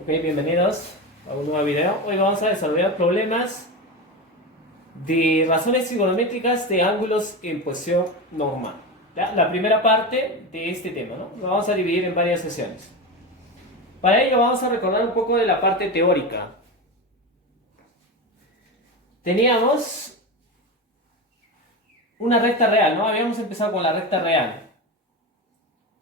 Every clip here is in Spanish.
Ok, bienvenidos a un nuevo video. Hoy vamos a desarrollar problemas de razones trigonométricas de ángulos en posición normal. ¿Ya? La primera parte de este tema, ¿no? Lo vamos a dividir en varias sesiones. Para ello vamos a recordar un poco de la parte teórica. Teníamos una recta real, ¿no? Habíamos empezado con la recta real.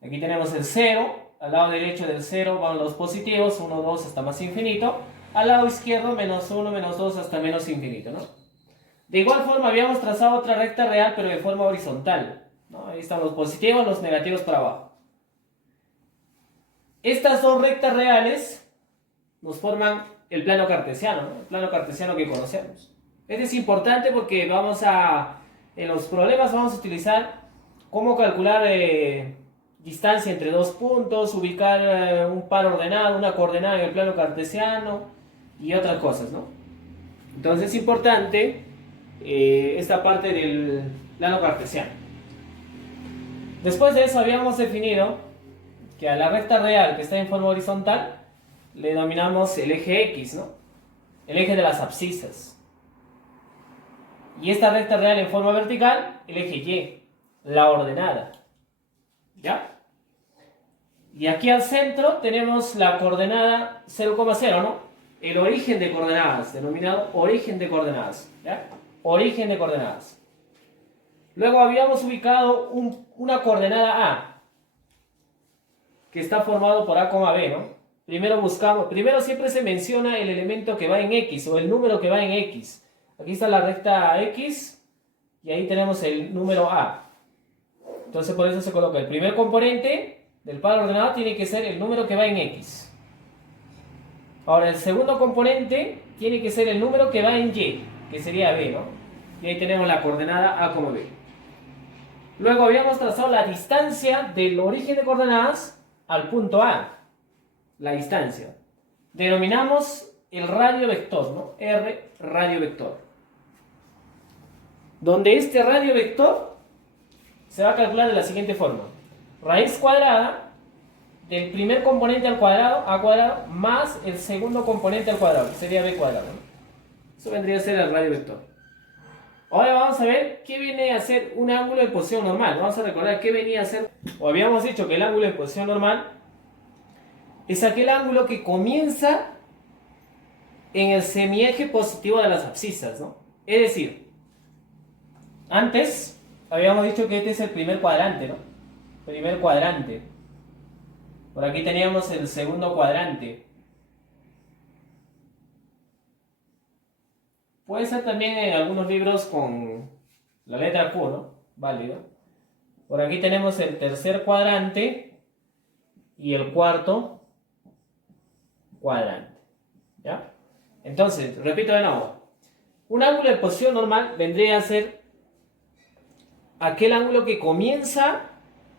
Aquí tenemos el 0. Al lado derecho del 0 van los positivos, 1, 2 hasta más infinito. Al lado izquierdo, menos 1, menos 2 hasta menos infinito, ¿no? De igual forma habíamos trazado otra recta real, pero de forma horizontal, ¿no? Ahí están los positivos, los negativos para abajo. Estas dos rectas reales nos forman el plano cartesiano, ¿no? El plano cartesiano que conocemos. Este es importante porque en los problemas vamos a utilizar cómo calcular distancia entre dos puntos, ubicar un par ordenado, una coordenada en el plano cartesiano y otras cosas, ¿no? Entonces es importante esta parte del plano cartesiano. Después de eso habíamos definido que a la recta real que está en forma horizontal le denominamos el eje X, ¿no? El eje de las abscisas. Y esta recta real en forma vertical, el eje Y, la ordenada. ¿Ya? Y aquí al centro tenemos la coordenada 0,0, ¿no? El origen de coordenadas, denominado origen de coordenadas. ¿Ya? Origen de coordenadas. Luego habíamos ubicado una coordenada A, que está formado por A, B, ¿no? Primero siempre se menciona el elemento que va en X, o el número que va en X. Aquí está la recta X, y ahí tenemos el número A. Entonces por eso se coloca el primer componente del par ordenado tiene que ser el número que va en X. Ahora el segundo componente tiene que ser el número que va en Y, que sería B, ¿no? Y ahí tenemos la coordenada A, B. Luego habíamos trazado la distancia del origen de coordenadas al punto A. La distancia. Denominamos el radio vector, ¿no? R, radio vector. Donde este radio vector se va a calcular de la siguiente forma. Raíz cuadrada del primer componente al cuadrado, A cuadrado, más el segundo componente al cuadrado, que sería B cuadrado, ¿no? Eso vendría a ser el radio vector. Ahora vamos a ver qué viene a ser un ángulo de posición normal. Vamos a recordar qué venía a ser, o habíamos dicho que el ángulo de posición normal es aquel ángulo que comienza en el semieje positivo de las abscisas, ¿no? Es decir, antes habíamos dicho que este es el primer cuadrante, ¿no? Primer cuadrante. Por aquí teníamos el segundo cuadrante. Puede ser también en algunos libros con la letra Q, ¿no? Válido. Por aquí tenemos el tercer cuadrante y el cuarto cuadrante. ¿Ya? Entonces, repito de nuevo. Un ángulo de posición normal vendría a ser aquel ángulo que comienza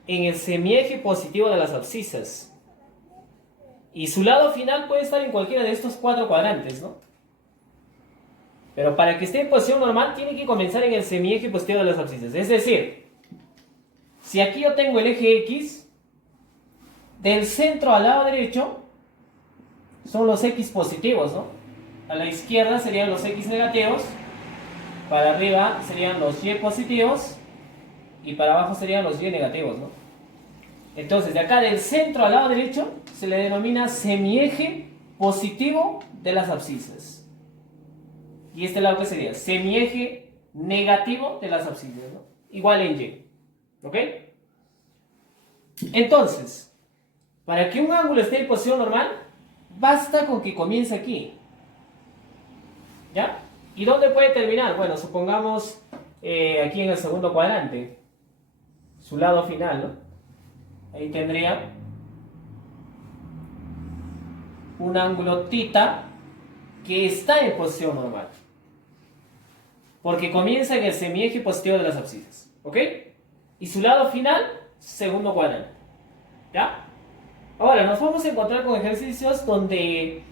en el semieje positivo de las abscisas. Y su lado final puede estar en cualquiera de estos cuatro cuadrantes, ¿no? Pero para que esté en posición normal tiene que comenzar en el semieje positivo de las abscisas. Es decir, si aquí yo tengo el eje X, del centro al lado derecho son los X positivos, ¿no? A la izquierda serían los X negativos, para arriba serían los Y positivos y para abajo serían los Y negativos, ¿no? Entonces, de acá del centro al lado derecho se le denomina semieje positivo de las abscisas. Y este lado que sería semieje negativo de las abscisas, ¿no? Igual en Y. ¿Ok? Entonces, para que un ángulo esté en posición normal, basta con que comience aquí. ¿Ya? ¿Y dónde puede terminar? Bueno, supongamos aquí en el segundo cuadrante. Su lado final, ¿no? Ahí tendría un ángulo θ que está en posición normal. Porque comienza en el semieje positivo de las abscisas. ¿Ok? Y su lado final, segundo cuadrante. ¿Ya? Ahora, nos vamos a encontrar con ejercicios donde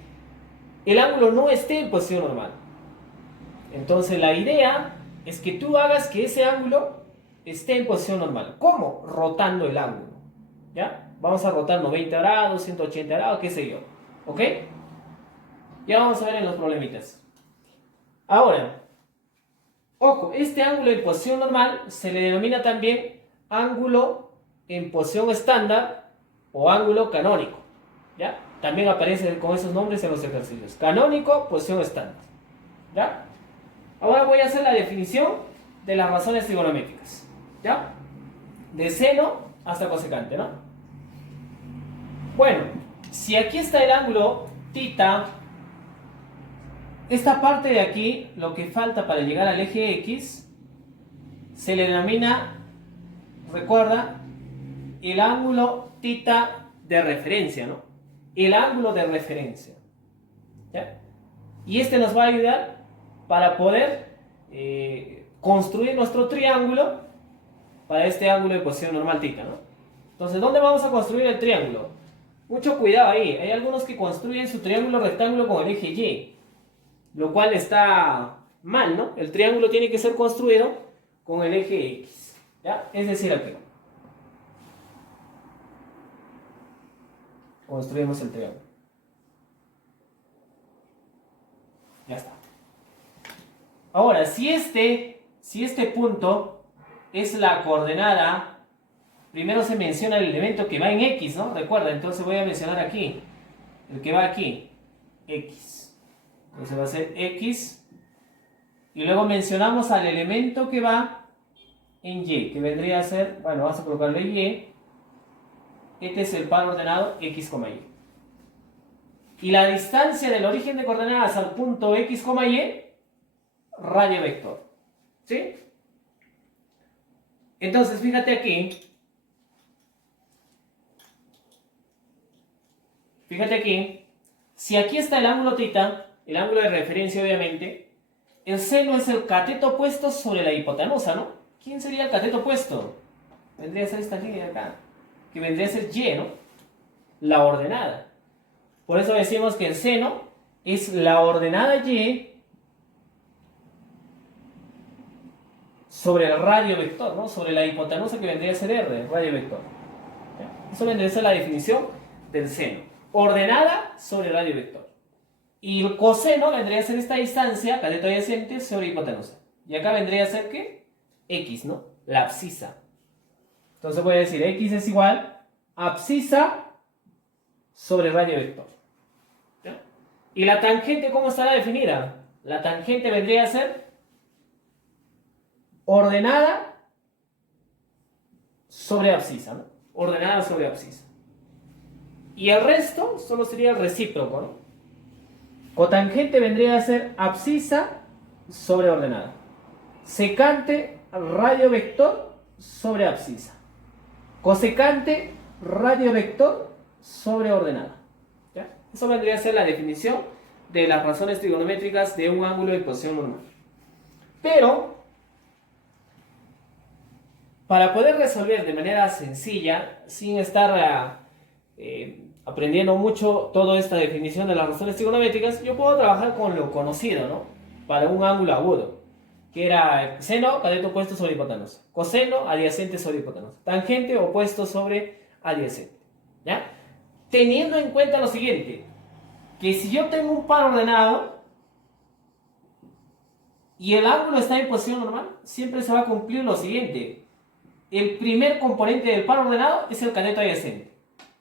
el ángulo no esté en posición normal. Entonces, la idea es que tú hagas que ese ángulo esté en posición normal. ¿Cómo? Rotando el ángulo. ¿Ya? Vamos a rotar 90 grados, 180 grados, qué sé yo. ¿Ok? Ya vamos a ver en los problemitas. Ahora, ojo, este ángulo en posición normal se le denomina también ángulo en posición estándar o ángulo canónico. ¿Ya? También aparece con esos nombres en los ejercicios. Canónico, posición estándar. ¿Ya? Ahora voy a hacer la definición de las razones trigonométricas. ¿Ya? De seno hasta cosecante, ¿no? Bueno, si aquí está el ángulo θ, esta parte de aquí, lo que falta para llegar al eje X, se le denomina, recuerda, el ángulo θ de referencia, ¿no? El ángulo de referencia. ¿Ya? Y este nos va a ayudar para poder construir nuestro triángulo para este ángulo de posición normal θ, ¿no? Entonces, ¿dónde vamos a construir el triángulo? Mucho cuidado ahí. Hay algunos que construyen su triángulo rectángulo con el eje Y, lo cual está mal, ¿no? El triángulo tiene que ser construido con el eje X, ¿ya? Es decir, aquí construimos el triángulo. Ya está. Ahora, si este punto es la coordenada, primero se menciona el elemento que va en X, ¿no? Recuerda, entonces voy a mencionar aquí, el que va aquí, X. Entonces va a ser X. Y luego mencionamos al elemento que va en Y, que vendría a ser, bueno, vamos a colocarle Y. Este es el par ordenado X, Y. Y la distancia del origen de coordenadas al punto X, Y, radio vector. ¿Sí? Entonces, fíjate aquí. Fíjate aquí. Si aquí está el ángulo θ, el ángulo de referencia obviamente, el seno es el cateto opuesto sobre la hipotenusa, ¿no? ¿Quién sería el cateto opuesto? Vendría a ser esta línea de acá, que vendría a ser Y, ¿no? La ordenada. Por eso decimos que el seno es la ordenada Y sobre el radio vector, ¿no? Sobre la hipotenusa que vendría a ser R, radio vector. ¿Ya? Eso vendría a ser la definición del seno. Ordenada sobre el radio vector. Y el coseno vendría a ser esta distancia, cateto adyacente, sobre hipotenusa. Y acá vendría a ser, ¿qué? X, ¿no? La abscisa. Entonces voy a decir, X es igual a abscisa sobre radio vector. ¿Ya? ¿Y la tangente cómo estará definida? La tangente vendría a ser ordenada sobre abscisa, ¿no? Ordenada sobre abscisa. Y el resto solo sería el recíproco, ¿no? Cotangente vendría a ser abscisa sobre ordenada. Secante, radio vector sobre abscisa. Cosecante, radio vector sobre ordenada. ¿Ya? Eso vendría a ser la definición de las razones trigonométricas de un ángulo de posición normal. Pero, para poder resolver de manera sencilla, sin estar aprendiendo mucho toda esta definición de las razones trigonométricas, yo puedo trabajar con lo conocido, ¿no? Para un ángulo agudo, que era seno, cateto opuesto sobre hipotenusa, coseno, adyacente sobre hipotenusa, tangente, opuesto sobre adyacente, ¿ya? Teniendo en cuenta lo siguiente, que si yo tengo un par ordenado y el ángulo está en posición normal, siempre se va a cumplir lo siguiente. El primer componente del par ordenado es el cateto adyacente.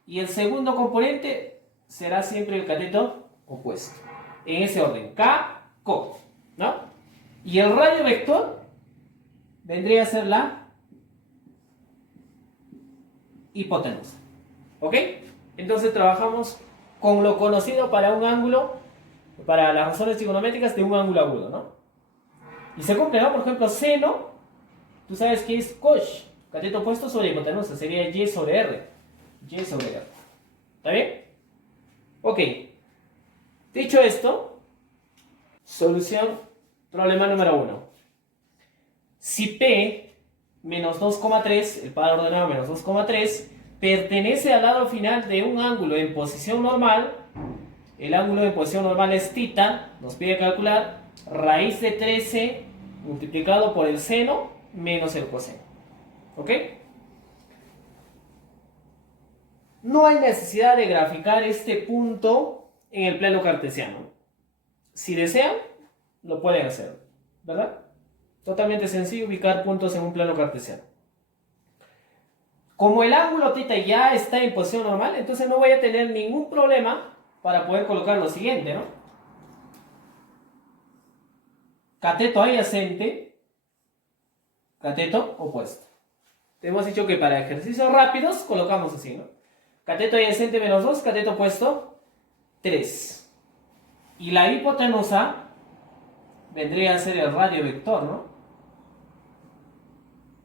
Y el segundo componente será siempre el cateto opuesto. En ese orden. K, CO. ¿No? Y el radio vector vendría a ser la hipotenusa. ¿Ok? Entonces trabajamos con lo conocido para un ángulo, para las razones trigonométricas de un ángulo agudo, ¿no? Y se cumple, ¿no? Por ejemplo, seno, tú sabes que es cosh, cateto opuesto sobre hipotenusa, sería Y sobre R. Y sobre R. ¿Está bien? Ok. Dicho esto, solución, problema número 1. Si P menos 2,3, el par ordenado menos 2,3, pertenece al lado final de un ángulo en posición normal, el ángulo en posición normal es θ, nos pide calcular raíz de 13 multiplicado por el seno menos el coseno. ¿Ok? No hay necesidad de graficar este punto en el plano cartesiano. si desean, lo pueden hacer, ¿verdad? Totalmente sencillo ubicar puntos en un plano cartesiano. Como el ángulo θ ya está en posición normal, entonces no voy a tener ningún problema para poder colocar lo siguiente, ¿no? Cateto adyacente, cateto opuesto. Te hemos dicho que para ejercicios rápidos colocamos así, ¿no? Cateto adyacente menos 2, cateto opuesto 3. Y la hipotenusa vendría a ser el radio vector, ¿no?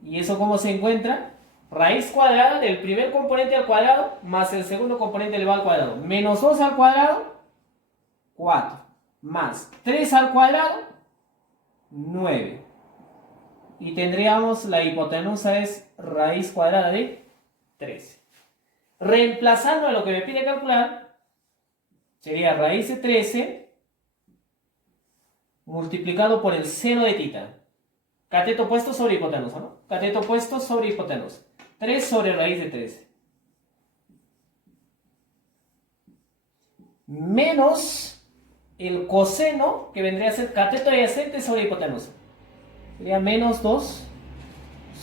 ¿Y eso cómo se encuentra? Raíz cuadrada del primer componente al cuadrado más el segundo componente elevado al cuadrado. Menos 2 al cuadrado, 4. Más 3 al cuadrado, 9. Y tendríamos la hipotenusa es raíz cuadrada de 13. Reemplazando a lo que me pide calcular, sería raíz de 13 multiplicado por el seno de θ. Cateto opuesto sobre hipotenusa, ¿no? Cateto opuesto sobre hipotenusa. 3 sobre raíz de 13. Menos el coseno, que vendría a ser cateto adyacente sobre hipotenusa. Sería menos 2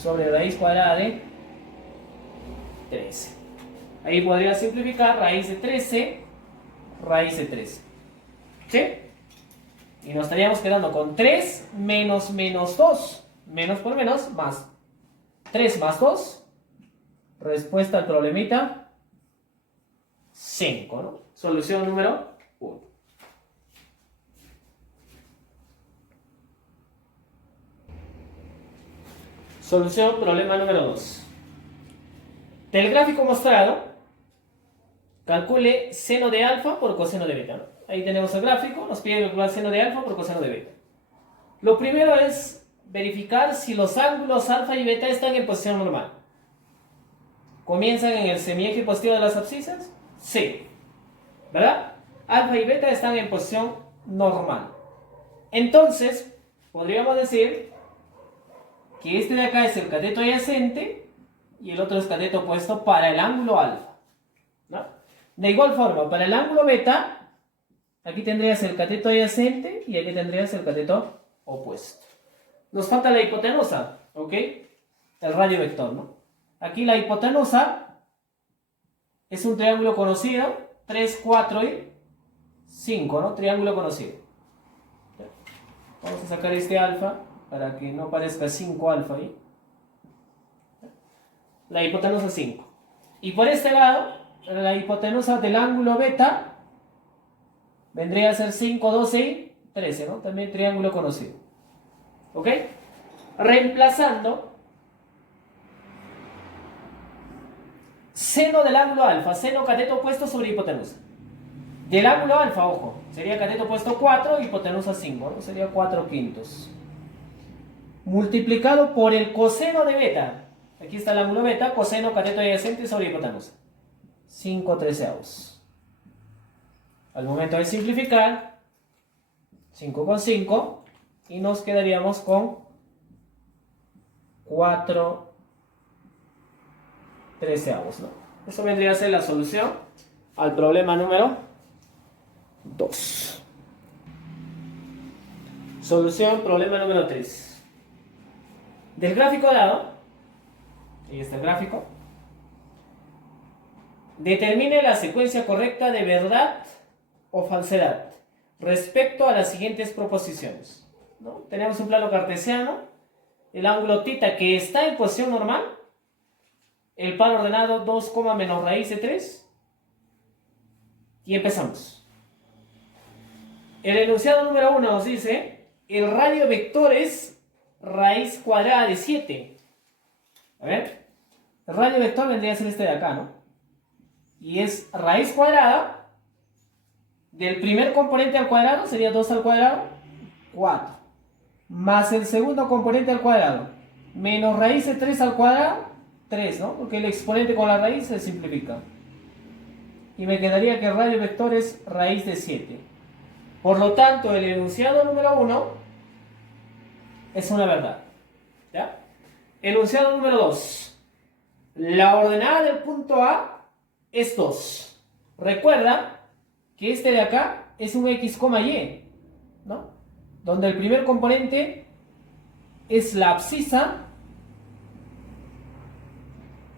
sobre raíz cuadrada de 13. Ahí podría simplificar raíz de 13, raíz de 13. ¿Sí? Y nos estaríamos quedando con 3 menos menos 2. Menos por menos, más. 3 más 2. Respuesta al problemita 5, ¿no? Solución número 1. Solución problema número 2. Del gráfico mostrado, calcule seno de alfa por coseno de beta, ¿no? Ahí tenemos el gráfico, nos pide calcular seno de alfa por coseno de beta. Lo primero es verificar si los ángulos alfa y beta están en posición normal. ¿Comienzan en el semieje posterior de las abscisas? Sí. ¿Verdad? Alfa y beta están en posición normal. Entonces, podríamos decir que este de acá es el cateto adyacente y el otro es cateto opuesto para el ángulo alfa, ¿no? De igual forma, para el ángulo beta, aquí tendrías el cateto adyacente y aquí tendrías el cateto opuesto. Nos falta la hipotenusa, ¿ok? El radio vector, ¿no? Aquí la hipotenusa es un triángulo conocido, 3, 4 y 5, ¿no? Triángulo conocido. Vamos a sacar este alfa para que no parezca 5 alfa ahí. La hipotenusa es 5. Y por este lado, la hipotenusa del ángulo beta vendría a ser 5, 12 y 13, ¿no? También triángulo conocido. ¿Ok? Reemplazando seno del ángulo alfa, seno cateto opuesto sobre hipotenusa. Del ángulo alfa, ojo, sería cateto opuesto 4, hipotenusa 5, ¿no? Sería 4 quintos. Multiplicado por el coseno de beta. Aquí está el ángulo beta, coseno cateto adyacente sobre hipotenusa. 5 treceavos. Al momento de simplificar, 5 con 5, y nos quedaríamos con 4 treceavos, ¿no? Eso vendría a ser la solución al problema número 2. Solución problema número 3. Del gráfico dado, ahí está el gráfico, determine la secuencia correcta de verdad o falsedad respecto a las siguientes proposiciones, ¿no? Tenemos un plano cartesiano, el ángulo θ que está en posición normal, el par ordenado 2, menos raíz de 3, y empezamos. El enunciado número 1 nos dice, el radio vector es raíz cuadrada de 7. A ver, el radio vector vendría a ser este de acá, ¿no? Y es raíz cuadrada del primer componente al cuadrado, sería 2 al cuadrado, 4. Más el segundo componente al cuadrado, menos raíz de 3 al cuadrado, 3, ¿no? Porque el exponente con la raíz se simplifica. Y me quedaría que el radio vector es raíz de 7. Por lo tanto, el enunciado número 1 es una verdad. ¿Ya? Enunciado número 2. La ordenada del punto A es 2. Recuerda que este de acá es un x, y. ¿no? Donde el primer componente es la abscisa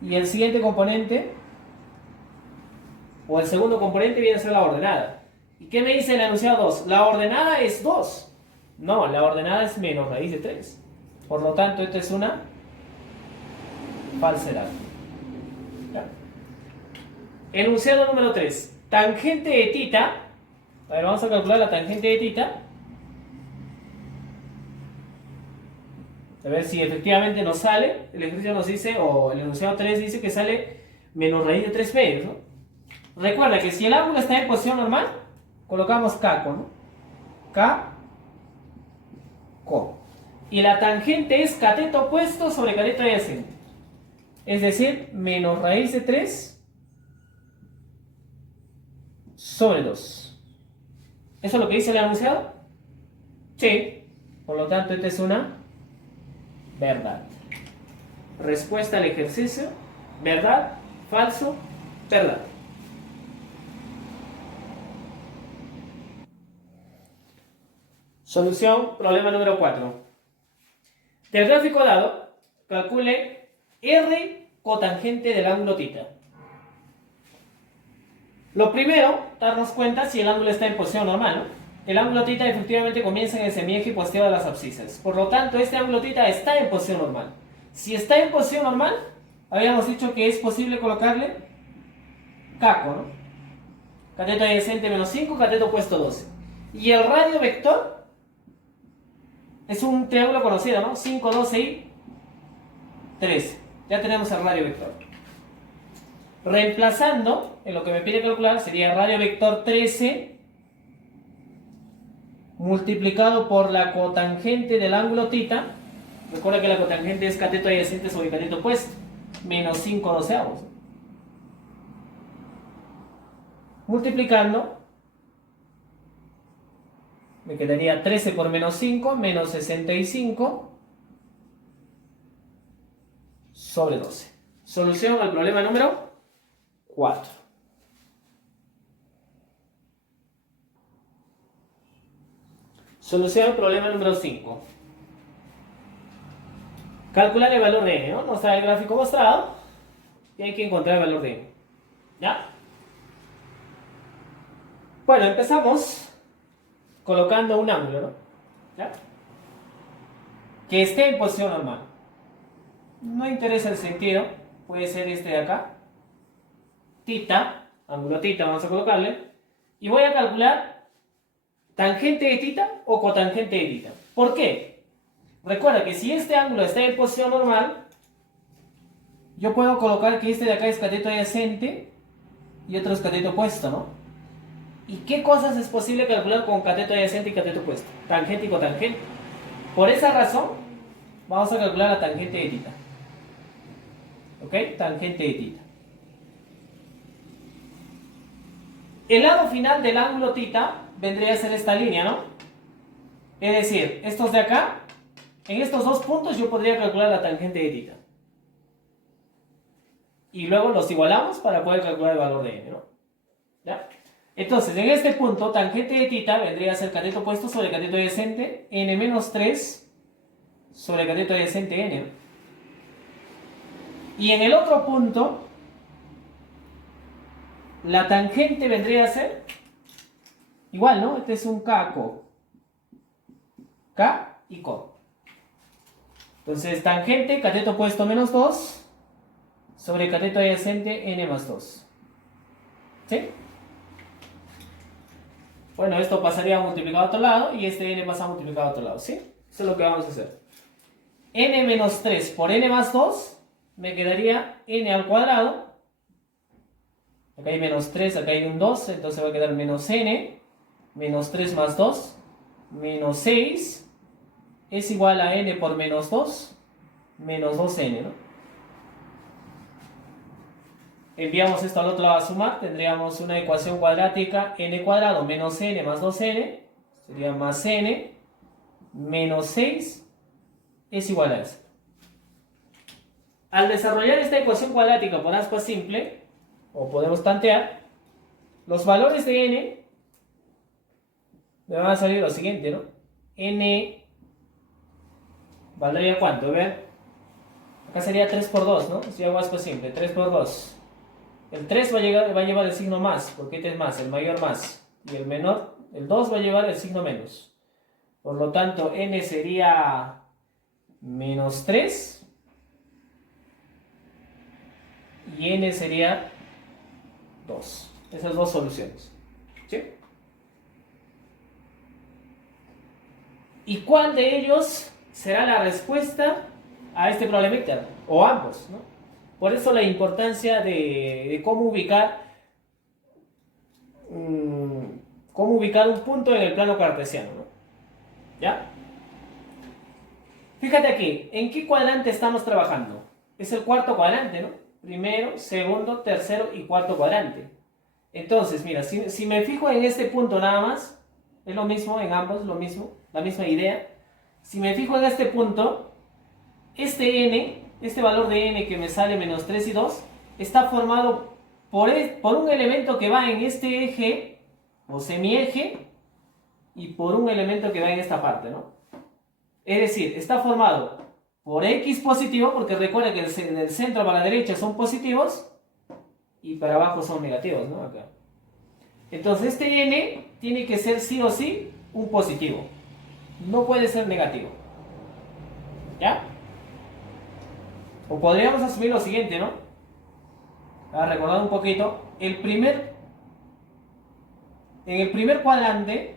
y el siguiente componente, o el segundo componente, viene a ser la ordenada. ¿Y qué me dice el enunciado 2? La ordenada es 2. No, la ordenada es menos raíz de 3. Por lo tanto, esta es una falsedad. ¿Ya? Enunciado número 3. Tangente de θ. A ver, vamos a calcular la tangente de θ. A ver si efectivamente nos sale. El ejercicio nos dice, o el enunciado 3 dice que sale menos raíz de 3 medios, ¿no? Recuerda que si el ángulo está en posición normal, colocamos caco, ¿no? Co. Y la tangente es cateto opuesto sobre cateto adyacente. Es decir, menos raíz de 3 sobre 2. ¿Eso es lo que dice el enunciado? Sí. Por lo tanto, esta es una verdad. Respuesta al ejercicio: verdad, falso, verdad. Solución, problema número 4. Del gráfico dado, calcule R cotangente del ángulo θ. Lo primero, darnos cuenta si el ángulo está en posición normal, ¿no? El ángulo θ efectivamente comienza en el semieje posterior de las abscisas. Por lo tanto, este ángulo θ está en posición normal. Si está en posición normal, habíamos dicho que es posible colocarle caco, ¿no? Cateto adyacente menos 5, cateto opuesto 12. Y el radio vector es un triángulo conocido, ¿no? 5, 12 y 13. Ya tenemos el radio vector. Reemplazando, en lo que me pide calcular, sería radio vector 13 multiplicado por la cotangente del ángulo θ. Recuerda que la cotangente es cateto adyacente sobre cateto opuesto. Menos 5 doceavos. Multiplicando, me quedaría 13 por menos 5, menos 65 sobre 12. Solución al problema número 4. Solución al problema número 5. Calcular el valor de n, ¿no? Nos trae el gráfico mostrado y hay que encontrar el valor de n. ¿Ya? Bueno, empezamos colocando un ángulo, ¿no? ¿Ya? Que esté en posición normal. No interesa el sentido, puede ser este de acá. Θ, ángulo θ, vamos a colocarle. Y voy a calcular tangente de θ o cotangente de θ. ¿Por qué? Recuerda que si este ángulo está en posición normal, yo puedo colocar que este de acá es cateto adyacente y otro es cateto opuesto, ¿no? ¿Y qué cosas es posible calcular con cateto adyacente y cateto opuesto? Tangente y cotangente. Por esa razón, vamos a calcular la tangente de θ. ¿Ok? Tangente de θ. El lado final del ángulo θ vendría a ser esta línea, ¿no? Es decir, estos de acá, en estos dos puntos yo podría calcular la tangente de θ. Y luego los igualamos para poder calcular el valor de n, ¿no? ¿Ya? Entonces, en este punto, tangente de θ vendría a ser cateto opuesto sobre cateto adyacente, n menos 3 sobre cateto adyacente n. Y en el otro punto, la tangente vendría a ser igual, ¿no? Este es un caco. K y co. Entonces, tangente, cateto opuesto menos 2 sobre cateto adyacente n más 2. ¿Sí? Bueno, esto pasaría multiplicado a otro lado y este n pasa multiplicado a otro lado, ¿sí? Eso es lo que vamos a hacer. N menos 3 por n más 2 me quedaría n al cuadrado. Acá hay menos 3, acá hay un 2, entonces va a quedar menos n, menos 3 más 2, menos 6, es igual a n por menos 2, menos 2n, ¿no? Enviamos esto al otro lado a sumar, tendríamos una ecuación cuadrática n cuadrado menos n más 2n, sería más n, menos 6, es igual a eso. Al desarrollar esta ecuación cuadrática por aspa simple, o podemos tantear, los valores de n me va a salir lo siguiente, ¿no? N valdría ¿cuánto? Vean. Acá sería 3 por 2, ¿no? Si hago esto simple, 3 por 2. El 3 va a llevar el signo más, porque este es más, el mayor más. Y el menor, el 2 va a llevar el signo menos. Por lo tanto, n sería menos 3. Y n sería 2. Esas dos soluciones. ¿Sí? ¿Y cuál de ellos será la respuesta a este problemita? O ambos, ¿no? Por eso la importancia de cómo ubicar un punto en el plano cartesiano, ¿no? ¿Ya? Fíjate aquí, ¿en qué cuadrante estamos trabajando? Es el cuarto cuadrante, ¿no? Primero, segundo, tercero y cuarto cuadrante. Entonces, mira, si me fijo en este punto nada más, es lo mismo en ambos, lo mismo, la misma idea. Si me fijo en este punto, este n, este valor de n que me sale menos 3 y 2, está formado por un elemento que va en este eje o semieje y por un elemento que va en esta parte, ¿no? Es decir, está formado por x positivo, porque recuerda que del centro para la derecha son positivos y para abajo son negativos, ¿no? Acá. Entonces este n tiene que ser sí o sí un positivo. No puede ser negativo. ¿Ya? O podríamos asumir lo siguiente, ¿no? Para recordar un poquito. En el primer cuadrante,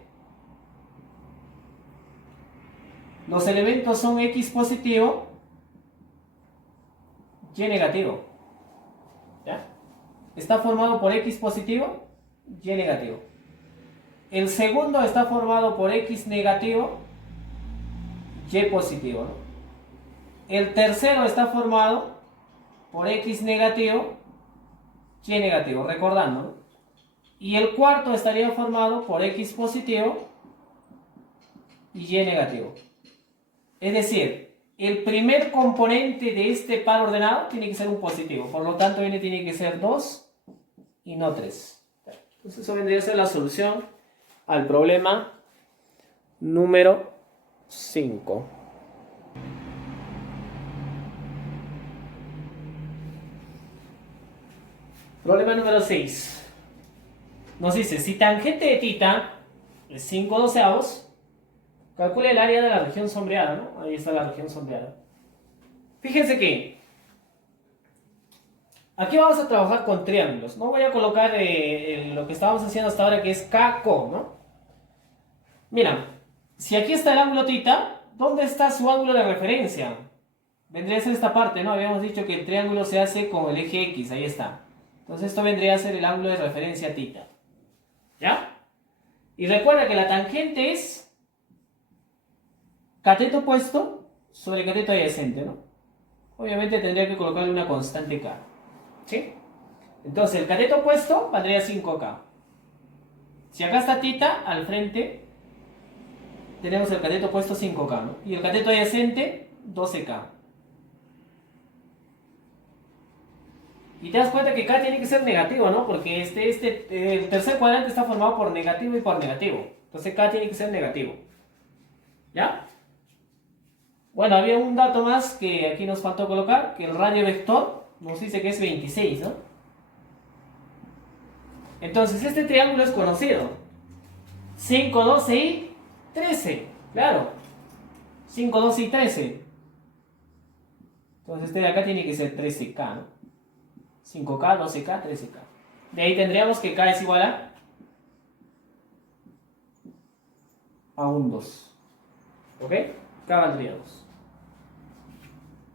los elementos son x positivo, y negativo. ¿Ya? Está formado por x positivo, y negativo. El segundo está formado por x negativo, y positivo, ¿no? El tercero está formado por x negativo, y negativo, recordando, ¿no? Y el cuarto estaría formado por x positivo y y negativo. Es decir, el primer componente de este par ordenado tiene que ser un positivo. Por lo tanto, n tiene que ser 2 y no 3. Entonces, eso vendría a ser la solución al problema número 5. Problema número 6. Nos dice, si tangente de θ es 5/12, calcule el área de la región sombreada, ¿no? Ahí está la región sombreada. Fíjense que aquí vamos a trabajar con triángulos. No voy a colocar lo que estábamos haciendo hasta ahora, que es KCO, ¿no? Mira, si aquí está el ángulo θ, ¿dónde está su ángulo de referencia? Vendría a ser esta parte, ¿no? Habíamos dicho que el triángulo se hace con el eje X, ahí está. Entonces esto vendría a ser el ángulo de referencia θ. ¿Ya? Y recuerda que la tangente es cateto opuesto sobre cateto adyacente, ¿no? Obviamente tendría que colocarle una constante K. ¿Sí? Entonces el cateto opuesto valdría 5K. Si acá está θ, al frente tenemos el cateto opuesto 5K, ¿no? Y el cateto adyacente 12K. Y te das cuenta que K tiene que ser negativo, ¿no? Porque el tercer cuadrante está formado por negativo y por negativo. Entonces K tiene que ser negativo. ¿Ya? Bueno, había un dato más que aquí nos faltó colocar, que el radio vector nos dice que es 26, ¿no? Entonces este triángulo es conocido. 5, 12 y 13, claro. 5, 12 y 13. Entonces este de acá tiene que ser 13K, ¿no? 5K, 12K, 13K. De ahí tendríamos que K es igual a un 2. ¿Ok? K valdría 2.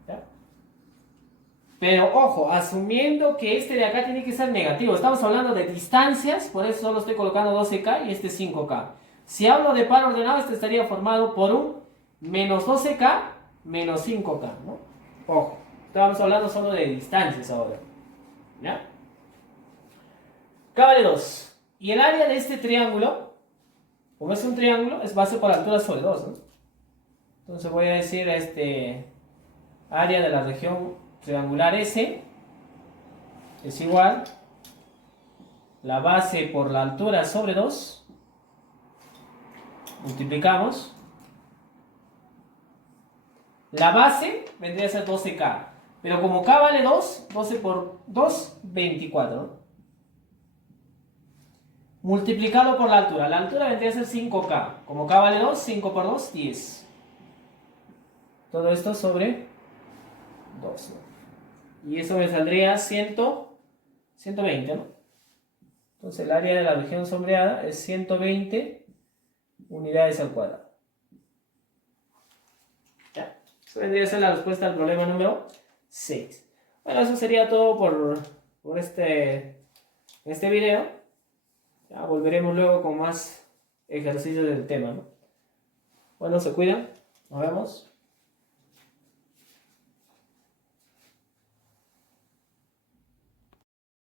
¿Ya? Pero ojo, asumiendo que este de acá tiene que ser negativo. Estamos hablando de distancias, por eso solo estoy colocando 12K y este 5K. Si hablo de par ordenado, este estaría formado por un menos 12K menos 5K, ¿no? Ojo, estamos hablando solo de distancias ahora. ¿Ya? K vale 2. Y el área de este triángulo, como es un triángulo, es base por altura sobre 2, ¿no? Entonces voy a decir área de la región triangular S es igual la base por la altura sobre 2 Multiplicamos. La base vendría a ser 12K. Pero como K vale 2, 12 por 2, 24. ¿No? Multiplicarlo por la altura. La altura vendría a ser 5K. Como K vale 2, 5 por 2, 10. Todo esto sobre 2. ¿No? Y eso me saldría 120, ¿no? Entonces el área de la región sombreada es 120 unidades al cuadrado. ¿Ya? Eso vendría a ser la respuesta al problema número 6. Bueno, eso sería todo por este video. Ya volveremos luego con más ejercicios del tema, ¿no? Bueno, se cuidan. Nos vemos.